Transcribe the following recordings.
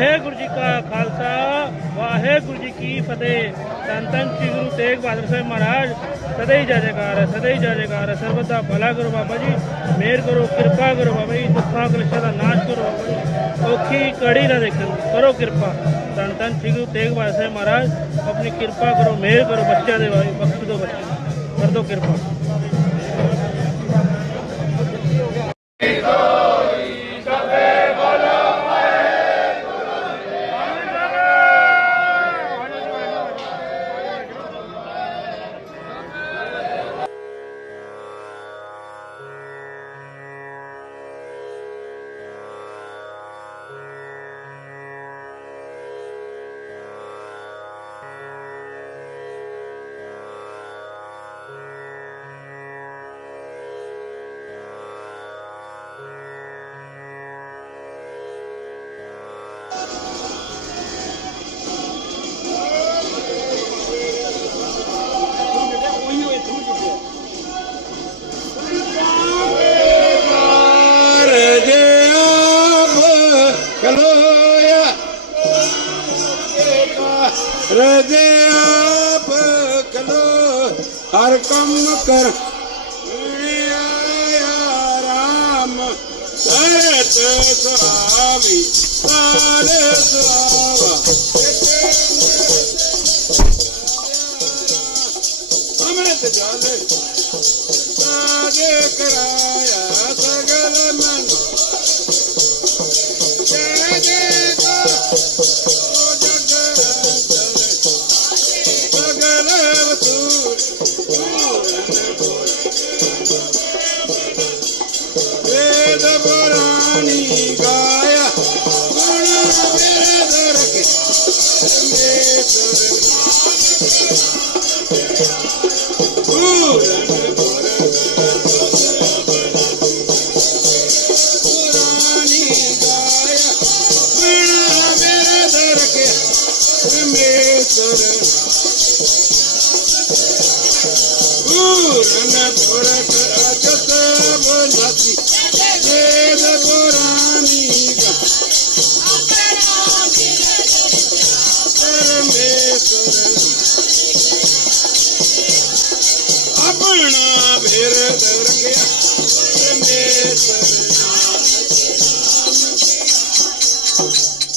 ਵਾਹਿਗੁਰੂ ਜੀ ਕਾ ਖਾਲਸਾ, ਵਾਹਿਗੁਰੂ ਜੀ ਕੀ ਫਤਿਹ। ਧੰਨ ਧੰਨ ਸ੍ਰੀ ਗੁਰੂ ਤੇਗ ਬਹਾਦਰ ਸਾਹਿਬ ਮਹਾਰਾਜ, ਸਦਾ ਹੀ ਜੈ ਜੈਕਾਰ ਹੈ, ਸਦਾ ਹੀ ਜੈ ਜੈਕਾਰ ਹੈ। ਸਰਬਤ ਦਾ ਭਲਾ ਕਰੋ ਬਾਬਾ ਜੀ, ਮਿਹਰ ਕਰੋ, ਕਿਰਪਾ ਕਰੋ ਬਾਬਾ ਜੀ, ਦੁੱਖਾਂ ਕਲੇਸ਼ਾਂ ਦਾ ਨਾਸ਼ ਕਰੋ ਬਾਬਾ ਜੀ, ਔਖੀ ਕੜੀ ਨਾ ਦੇਖਣ, ਕਰੋ ਕਿਰਪਾ। ਧੰਨ ਧੰਨ ਸ੍ਰੀ ਗੁਰੂ ਤੇਗ ਬਹਾਦਰ ਸਾਹਿਬ ਮਹਾਰਾਜ, ਆਪਣੀ ਕਿਰਪਾ ਕਰੋ, ਮਿਹਰ ਕਰੋ ਬੱਚਿਆਂ ਦੇ ਬਾਰੇ ਬਖਸ਼ ਦਿਓ ਬੱਚੇ ਕਰ ਦਿਓ ਕਿਰਪਾ। हर कम कर। राम सरत स्वामी सार स्वामी। अमृत जाल करा।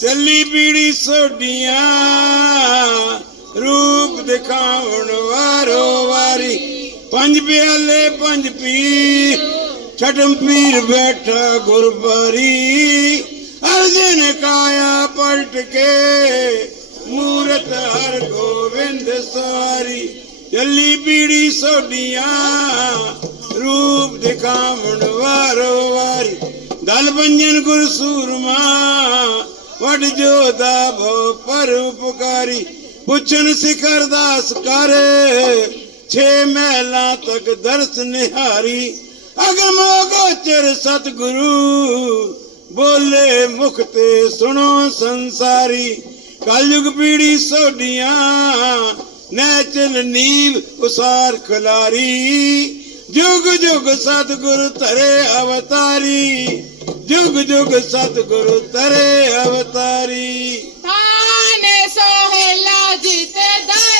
ਚੱਲੀ ਪੀੜੀ ਸੋਡੀਆਂ ਰੂਪ ਦਿਖਾਉਣ ਵਾਰੋ ਵਾਰੀ। ਪੰਜ ਪਿਆਲੇ, ਪੰਜ ਪੀ ਛਟਮ ਪੀਰ ਬੈਠਾ ਗੁਰਬਾਰੀ। ਅਰਜਨ ਕਾਇਆ ਪਲਟ ਕੇ, ਮੂਰਤ ਹਰ ਗੋਬਿੰਦ ਸਾਰੀ। ਚੱਲੀ ਪੀੜੀ ਸੋਡੀਆਂ ਰੂਪ ਦਿਖਾਵਣ ਵਾਰੋ ਵਾਰੀ। ਦਲ ਬੰਜਨ ਗੁਰ ਸੂਰਮਾ, ਵਡ ਜੋਦਾ ਭੋ ਪਰ ਉਪਕਾਰੀ। ਪੁੱਛਣ ਸਿਖਰ ਦਾਸ ਕਰ ਛੇ ਮਹਿਲਾ ਤੱਕ ਦਰਸ ਨਿਹਾਰੀ, ਅਗਮ ਗੋਚਰ ਸਤਿਗੁਰੂ। ਬੋਲੇ ਮੁਖ ਤੇ ਸੁਣੋ ਸੰਸਾਰੀ, ਕਲਯੁਗ ਪੀੜੀ ਸੋਡੀਆਂ ਨੈਚਲ ਨੀਵ ਉਸਾਰ ਖਲਾਰੀ। ਜੁਗ ਜੁਗ ਸਤਿਗੁਰ ਧਰੇ ਅਵਤਾਰੀ, ਜੁਗ ਜੁਗ ਸਤਿਗੁਰ ਧਰੇ ਅਵਤਾਰੀ। ਤਾਨੇ ਸੋਹਿਲਾ ਜਿਤ ਦਰਸ਼ਨ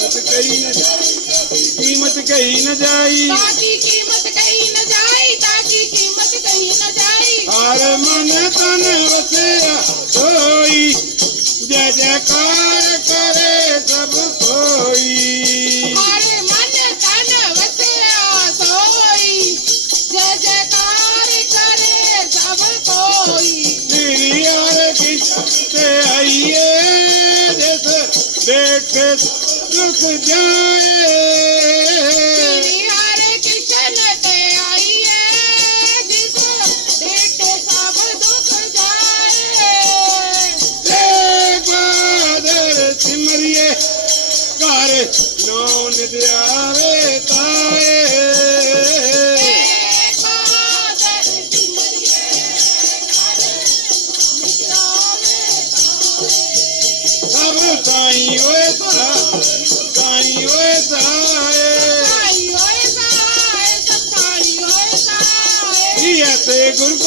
मत कई नीमत कई न ई मन तन वसया जयकार करे सभई दिलि आई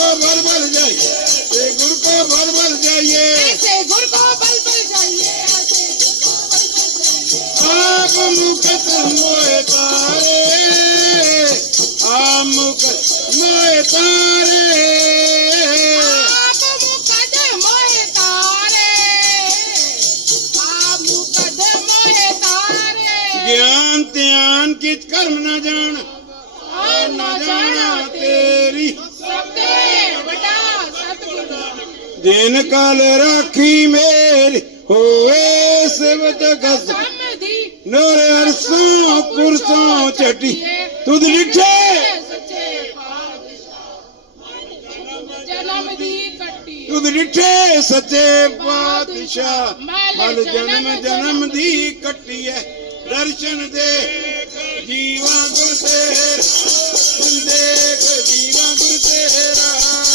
को बल बल जाइए ऐसे गुरु को बल बल जाइए ऐसे गुरु को बल बल जाइए आप मुकत हुए तारे ਦਿਨ ਕਾਲ ਰਾਖੀ ਮੇਰੀ ਹੋਏ ਸਿਵਤ ਗਸ ਨੋਰ ਅਰਸੋਂ ਪੁਰਸੋਂ ਛਟੀ ਤੁਧ ਲਿਠੇ ਤੁਧ ਲਿਠੇ ਸੱਚੇ ਪਾਤਸ਼ਾਹ। ਮਲ ਜਨਮ ਜਨਮ ਦੀ ਕੱਟੀ ਐ। ਦਰਸ਼ਨ ਦੇ ਜੀਵਾ ਗੁਰ ਤੇਰਾ। ਦੇਖ ਜੀਵਾ ਗੁਰ ਤੇਰਾ।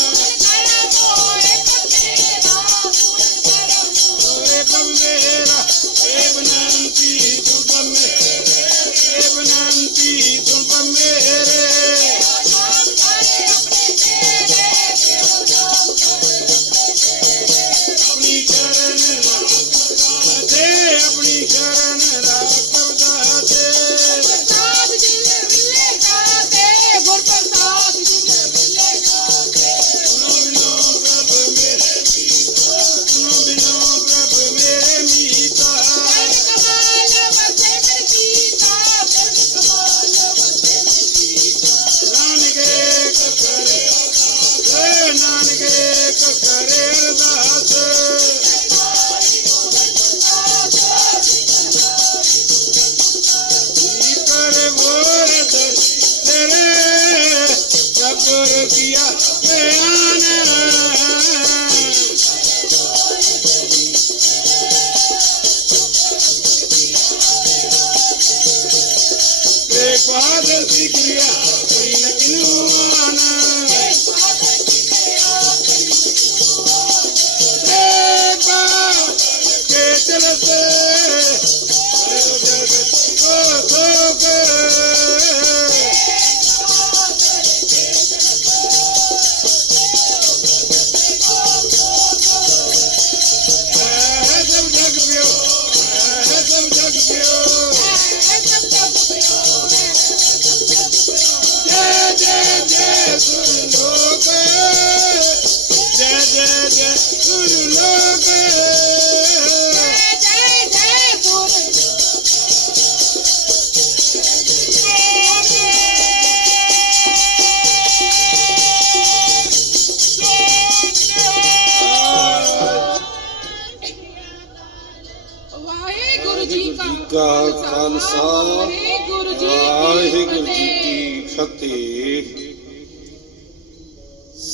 girl.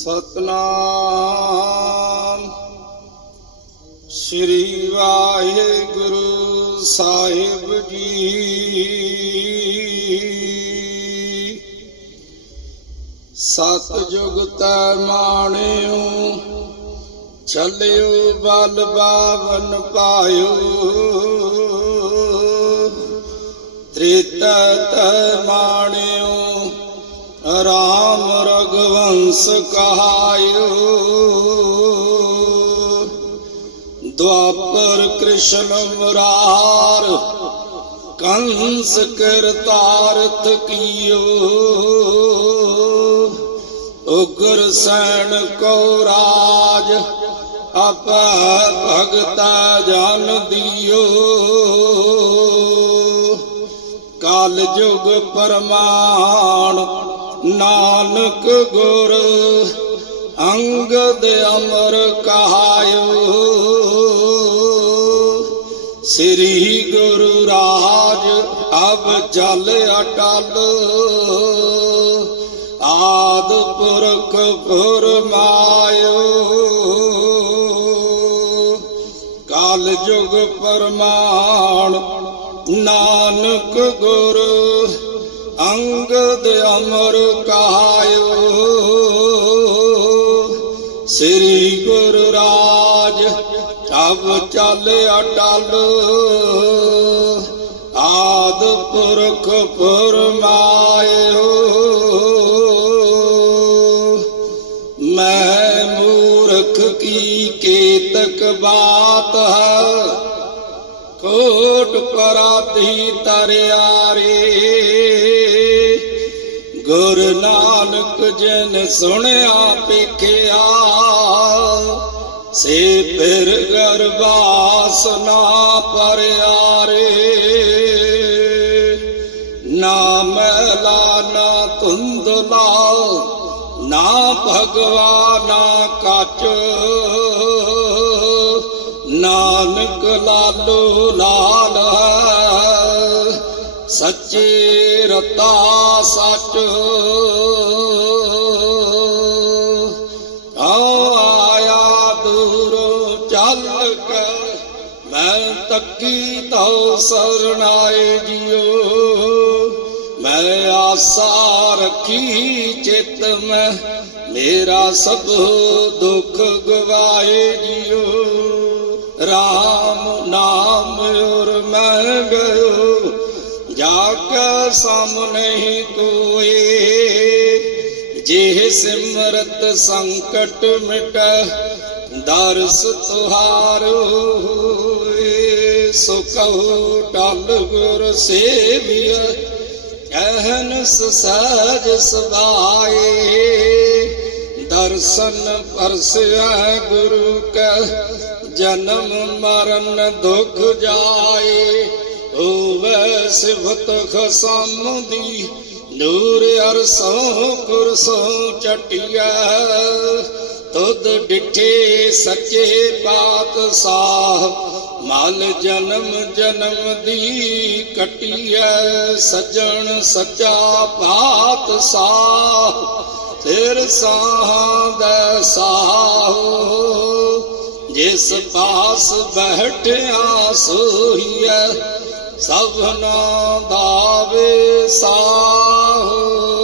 ਸਤਨਾਮ। ਸ੍ਰੀ ਵਾਹਿਗੁਰੂ ਸਾਹਿਬ ਜੀ। ਸਤ ਜੁਗ ਤੈ ਮਾਣਿਓ, ਚੱਲਿਓ ਬਲ ਬਾਵਨ ਪਾਇਓ। ਤ੍ਰਿਤ ਤੈ ਮਾਣਿਓ ਰਾਮ ਰਗਵੰਸ ਕਹਾਇਓ। ਦੁਆਪਰ ਕ੍ਰਿਸ਼ਨ ਮੁਰਾਰ ਕੰਸ ਕਰਤਾਰਥ ਕੀਓ। ਉਗਰ ਸੈਣ ਕੋ ਰਾਜ ਅਪ ਭਗਤਾ ਜਨ ਦਿਓ। ਕਾਲ ਜੁਗ ਪਰਮਾਨ ਨਾਨਕ ਗੁਰ ਅੰਗਦ ਅਮਰ ਕਹਾਇਓ। ਸ੍ਰੀ ਗੁਰੂ ਰਾਜ ਅਬ ਜਲ ਅਟਲ। ਆਦ ਪੁਰਖ ਫਰਮਾਇਓ। ਕਾਲ ਜੁਗ ਪਰਮਾਨ, ਨਾਨਕ ਗੁਰੂ ਅੰਗਦ ਅਮਰ ਕਹਾਇਓ। ਸ੍ਰੀ ਗੁਰ ਰਾਜ, ਅਬ ਚੱਲ ਅਟਲ। ਆਦ ਪੁਰਖ ਫਰਮਾਇਓ। ਮੈਂ ਮੂਰਖ ਕੀ ਕੇਤਕ ਬਾਤ ਹੈ? ਕੋਟ ਪਰਾਧੀ ਤਰਿਆ ਜਨ ਸੁਣਿਆ ਪੇਖਿਆ ਸੇ ਫਿਰ ਗਰਬਾਸ ਨਾ ਪਰਿਆਰੇ। ਨਾ ਮੈਲਾ, ਨਾ ਧੁੰਦਲਾ ਨਾ ਭਗਵਾ, ਨਾ ਕਾਚ। ਨਾਨਕ ਲਾਲੋ ਲਾਲ ਸੱਚੇ ਰਤਾ ਸੱਚ। ਤੱਕੀ ਤਉ ਸਰਣਾਏ ਜਿਉ ਮੈਂ ਆਸਾ ਰੱਖੀ ਚਿਤ ਮੈਂ, ਮੇਰਾ ਸਭ ਦੁੱਖ ਗਵਾਏ ਜਿਉ RAM ਨਾਮ ਔਰ ਮੈਂ ਗਇਓ, ਜਾ ਕੇ ਸਾਹਮਣੇ ਹੀ ਕੋਏ। ਜੇ ਸਿਮਰਤ ਸੰਕਟ ਮਿਟੈ ਦਰਸ ਤੁਹਾਰੋ ਹੋਏ, ਸੋ ਕਹੋ ਟਲ ਗੁਰ ਸੇਵਿਆ ਕਹਿਨਸ ਸਹਜ ਸਬਾਏ ਦਰਸ਼ਨ ਪਰਸਿਆ ਗੁਰੂ ਕੈ, ਜਨਮ ਮਰਨ ਦੁਖ ਜਾਏ। ਹੋਵੇ ਸਿਵਤ ਖਸਮ ਦੀ ਨੂਰ ਅਰਸੋਂ ਕੁਰਸੋਂ ਚਟਿਆ ਤੁਧ ਡਿਠੇ ਸੱਚੇ ਪਾਤਸ਼ਾਹ, ਮਲ ਜਨਮ ਜਨਮ ਦੀ ਕਟਿਐ ਸੱਜਣ ਸੱਚਾ ਪਾਤਸ਼ਾਹ। ਫਿਰ ਸਾਹ ਦਾ ਸਾਹੋ ਜਿਸ ਪਾਸ ਬੈਠਿਆ ਸੋਹੀਐ, ਸਭਨਾ ਦਾਵੇ ਸਾਹ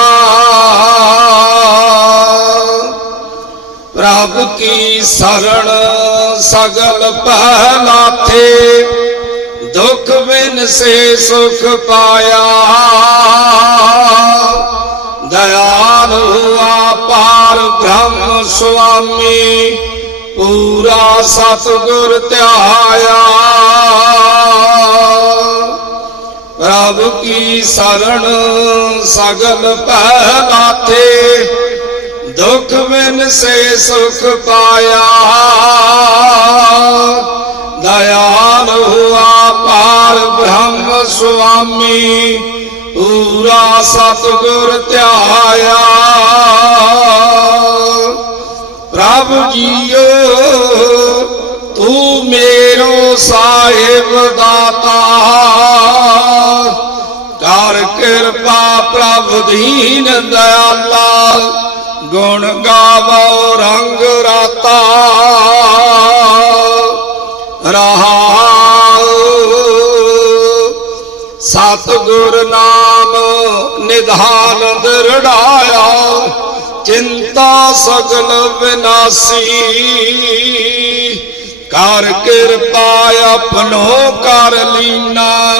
ਸਰਣ ਸਗਲ ਪਹਿਲਾ ਥੇ ਦੁਖ ਬਿਨ ਸੇ ਸੁਖ ਪਾਇਆ। ਦਇਆਲ ਹੁਆ ਪਾਰ ਬ੍ਰਹਮ ਸੁਆਮੀ, ਪੂਰਾ ਸਤਿਗੁਰ ਧਿਆਇਆ। ਪ੍ਰਭ ਕੀ ਸਰਣ ਸਗਲ ਪਹਿਲਾ ਥੇ ਦੁਖ ਬਿਨ ਸੇ ਸੁਖ ਪਾਇਆ। ਦਇਆਲ ਹੁਆ ਪਾਰ ਬ੍ਰਹਮ ਸੁਆਮੀ, ਪੂਰਾ ਸਤਿਗੁਰ ਧਿਆਇਆ। ਪ੍ਰਭ ਜੀਓ, ਤੂੰ ਮੇਰੋ ਸਾਹਿਬ ਦਾਤਾ। ਕਰ ਕਿਰਪਾ ਪ੍ਰਭ ਦੀਨ ਦਇਆਲਾ। ਗੁਣ ਗਾਵੋ ਰੰਗ ਰਾਤਾ। ਰਹਾਉ। ਸਤਿਗੁਰ ਨਾਮ ਨਿਧਾਨ ਦਰੜਾਇਆ। ਚਿੰਤਾ ਸਗਲ ਵਿਨਾਸੀ। ਕਰ ਕਿਰਪਾ ਆਪਣੋ ਕਰ ਲੀਨਾ।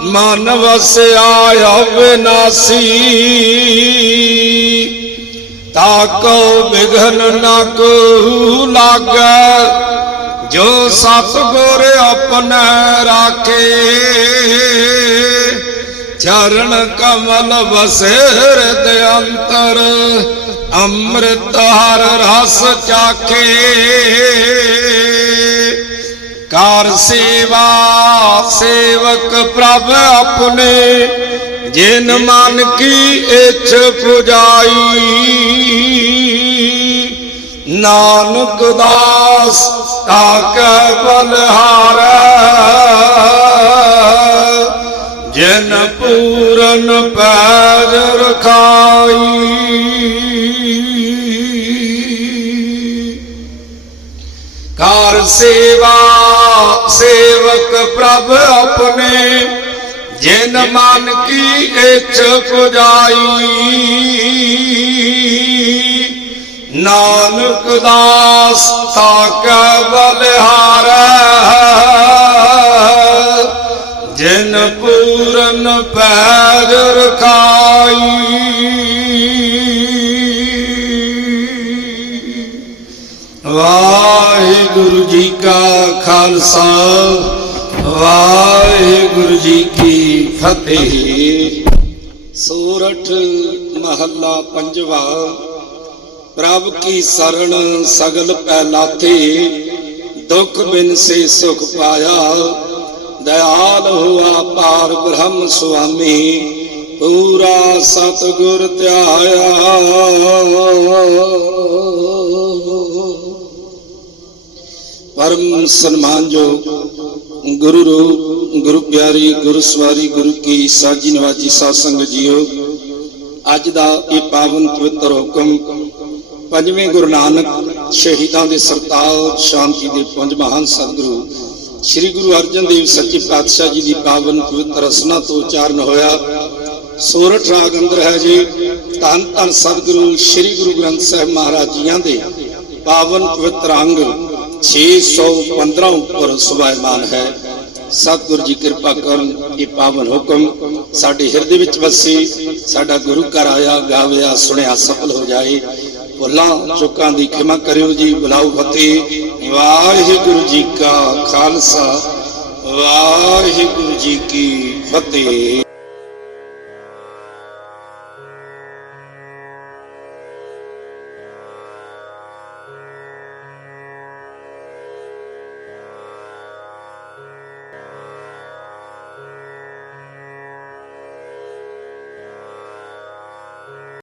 ਮਨ ਵਸਿਆ ਅਵਿਨਾਸੀ ਤਾਕੋ ਵਿਘਨ ਨ ਕੋ ਲਾਗੈ, ਜੋ ਸਤਿਗੁਰ ਆਪਣਾ ਰਾਖੇ। ਚਰਨ ਕਮਲ ਵਸੇ ਹਿਰਦਿ ਅੰਤਰ, ਅੰਮ੍ਰਿਤ ਹਰ ਰਸ ਚਾਖੇ। ਕਾਰ ਸੇਵਾ ਸੇਵਕ ਪ੍ਰਭ ਆਪਣੇ ਜਿਨ ਮਨ ਕੀ ਇੱਛ ਪੁਜਾਈ, ਨਾਨਕ ਦਾਸ ਤਾਕੈ ਬਲਹਾਰੈ ਜਿਨ ਪੂਰਨ ਪੈਜ ਰਖਾਈ ਕਰ ਸੇਵਾ ਸੇਵਕ ਪ੍ਰਭ ਆਪਣੇ ਜਿਨ ਮਨ ਕੀ ਇੱਛ ਪੁਜਾਈ, ਨਾਨਕ ਦਾਸ ਤਾਕੈ ਬਲਿਹਾਰੈ। ਜਿਨ ਪੂਰਨ ਪੈਰ ਰਖਾਈ, ਵਾਹਿਗੁਰੂ ਜੀ ਕਾ ਖਾਲਸਾ, ਵਾਹਿਗੁਰੂ ਜੀ ਫਤਿਹ। ਸੂਰਠ ਮਹੱਲਾ ਪੰਜਵਾ। ਪ੍ਰਭ ਕੀ ਸਰਣ ਸਗਲ ਪੈ ਦੁਖ ਬਿਨ ਸੇ ਸੁਖ ਪਾਇਆ। ਦਇਆਲ ਹੁਆ ਪਾਰ ਬ੍ਰਹਮ ਸੁਆਮੀ, ਪੂਰਾ ਸਤਗੁਰ ਧਿਆਇਆ। ਪਰਮ ਸਨਮਾਨ ਜੋ ਗੁਰੂ ਰੂਪ ਗੁਰੂ ਪਿਆਰੀ, ਗੁਰੂ ਸਵਾਰੀ, ਗੁਰੂ ਕੀ ਸਾਜੀ ਨਵਾਜੀ ਸਾਧ ਸੰਗਤ ਜੀਓ, ਅੱਜ ਦਾ ਇਹ ਪਾਵਨ ਪਵਿੱਤਰ ਹੁਕਮ ਪੰਜਵੇਂ ਗੁਰੂ ਨਾਨਕ ਸ਼ਹੀਦਾਂ ਦੇ ਸਰਤਾਜ ਸ਼ਾਂਤੀ ਦੇ ਪੰਜ ਮਹਾਨ ਸਤਿਗੁਰੂ, ਸ੍ਰੀ ਗੁਰੂ ਅਰਜਨ ਦੇਵ ਸੱਚੇ ਪਾਤਸ਼ਾਹ ਜੀ ਦੀ ਪਾਵਨ ਪਵਿੱਤਰ ਰਸਨਾ ਤੋਂ ਉਚਾਰਨ ਹੋਇਆ। ਸੋਰਠ ਰਾਗ ਅੰਦਰ ਹੈ ਜੀ, ਧੰਨ ਧੰਨ ਸਤਿਗੁਰੂ ਸ੍ਰੀ ਗੁਰੂ ਗ੍ਰੰਥ ਸਾਹਿਬ ਮਹਾਰਾਜ ਜੀਆਂ ਦੇ ਪਾਵਨ ਪਵਿੱਤਰ ਅੰਗ 615 ਉੱਪਰ ਸੁਭਾਇਮਾਨ ਹੈ। ਸਤਿਗੁਰੂ ਜੀ ਕਿਰਪਾ ਕਰਨ ਇਹ ਪਾਵਨ ਹੁਕਮ ਸਾਡੇ ਹਿਰਦੇ ਵਿੱਚ ਵਸੇ, ਸਾਡਾ ਗੁਰੂ ਘਰ ਆਇਆ, ਗਾਵਿਆ, ਸੁਣਿਆ, ਸਫਲ ਹੋ ਜਾਏ। ਭੁੱਲਾਂ, ਚੁੱਕਾਂ ਦੀ ਖਿਮਾ ਕਰਿਓ ਜੀ, ਬੁਲਾਓ ਫਤਿਹ। ਵਾਹਿਗੁਰੂ ਜੀ ਕਾ ਖਾਲਸਾ, ਵਾਹਿਗੁਰੂ ਜੀ ਕੀ ਫਤਿਹ।